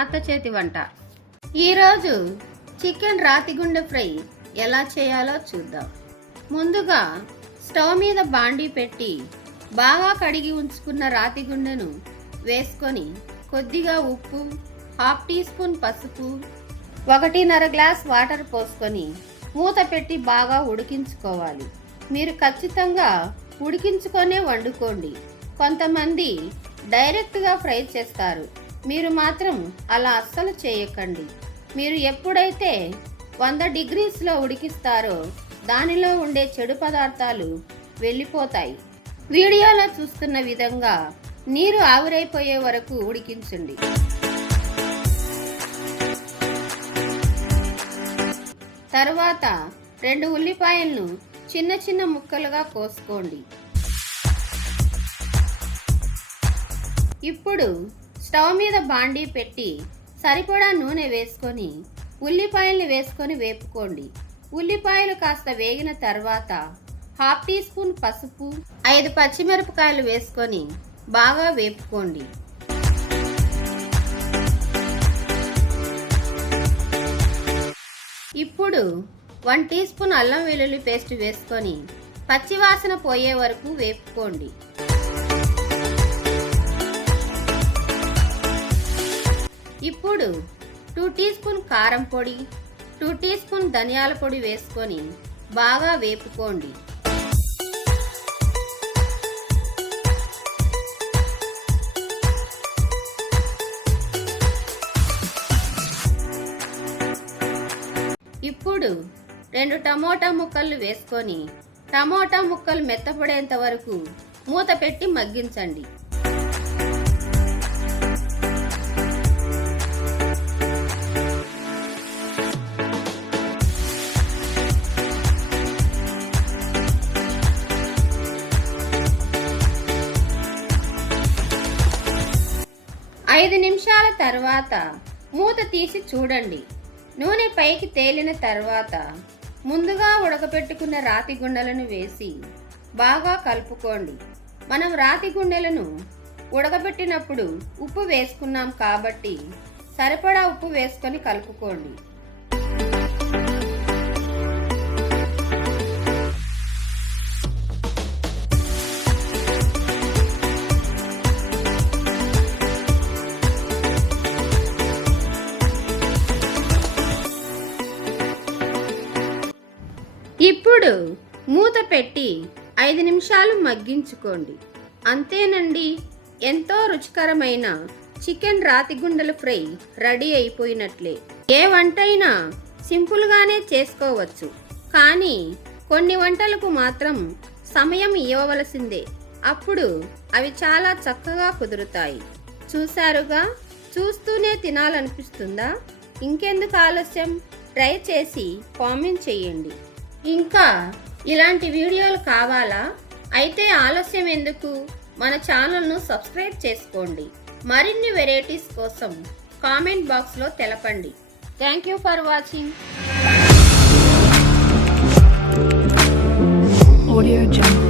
అత్త చేతి వంట. ఈరోజు చికెన్ రాతిగుండె ఫ్రై ఎలా చేయాలో చూద్దాం. ముందుగా స్టవ్ మీద బాండీ పెట్టి బాగా కడిగి ఉంచుకున్న రాతిగుండెను వేసుకొని కొద్దిగా ఉప్పు, 1/2 టీ స్పూన్ పసుపు, 1.5 గ్లాస్ వాటర్ పోసుకొని మూత పెట్టి బాగా ఉడికించుకోవాలి. మీరు ఖచ్చితంగా ఉడికించుకొనే వండుకోండి. కొంతమంది డైరెక్ట్గా ఫ్రై చేస్తారు. మీరు మాత్రం అలా అస్సలు చేయకండి. మీరు ఎప్పుడైతే 100 డిగ్రీస్లో ఉడికిస్తారో దానిలో ఉండే చెడు పదార్థాలు వెళ్ళిపోతాయి. వీడియోలో చూస్తున్న విధంగా నీరు ఆవిరైపోయే వరకు ఉడికించండి. తర్వాత 2 ఉల్లిపాయలను చిన్న చిన్న ముక్కలుగా కోసుకోండి. ఇప్పుడు స్టవ్ మీద బాండీ పెట్టి సరిపడా నూనె వేసుకొని ఉల్లిపాయల్ని వేసుకొని వేపుకోండి. ఉల్లిపాయలు కాస్త వేగిన తర్వాత 1/2 టీ స్పూన్ పసుపు, 5 పచ్చిమిరపకాయలు వేసుకొని బాగా వేపుకోండి. ఇప్పుడు 1 టీ స్పూన్ అల్లం వెల్లుల్లి పేస్ట్ వేసుకొని పచ్చివాసన పోయే వరకు వేపుకోండి. ఇప్పుడు 2 టీ స్పూన్ కారం పొడి, 2 టీ స్పూన్ ధనియాల పొడి వేసుకొని బాగా వేపుకోండి. ఇప్పుడు 2 టమోటా ముక్కలు వేసుకొని టమోటా ముక్కలు మెత్తపడేంత వరకు మూత పెట్టి మగ్గించండి. ఐదు నిమిషాల తర్వాత మూత తీసి చూడండి. నూనె పైకి తేలిన తర్వాత ముందుగా ఉడకపెట్టుకున్న రాతి గుండెలను వేసి బాగా కలుపుకోండి. మనం రాతి గుండెలను ఉడకబెట్టినప్పుడు ఉప్పు వేసుకున్నాం కాబట్టి సరిపడా ఉప్పు వేసుకొని కలుపుకోండి. ఇప్పుడు మూత పెట్టి 5 నిమిషాలు మగ్గించుకోండి. అంతేనండి, ఎంతో రుచికరమైన చికెన్ రాతిగుండెల ఫ్రై రెడీ అయిపోయినట్లే. ఏ వంటైనా సింపుల్గానే చేసుకోవచ్చు, కానీ కొన్ని వంటలకు మాత్రం సమయం ఇవ్వవలసిందే. అప్పుడు అవి చాలా చక్కగా కుదురుతాయి. చూశారుగా, చూస్తూనే తినాలనిపిస్తుందా? ఇంకెందుకు ఆలస్యం, ట్రై చేసి కామెంట్ చేయండి. ఇంకా ఇలాంటి వీడియోలు కావాలా? అయితే ఆలస్యం ఎందుకు, మన ఛానల్ను సబ్స్క్రైబ్ చేసుకోండి. మరిన్ని వెరైటీస్ కోసం కామెంట్ బాక్స్లో తెలపండి. Thank you for watching. Audio Jungle.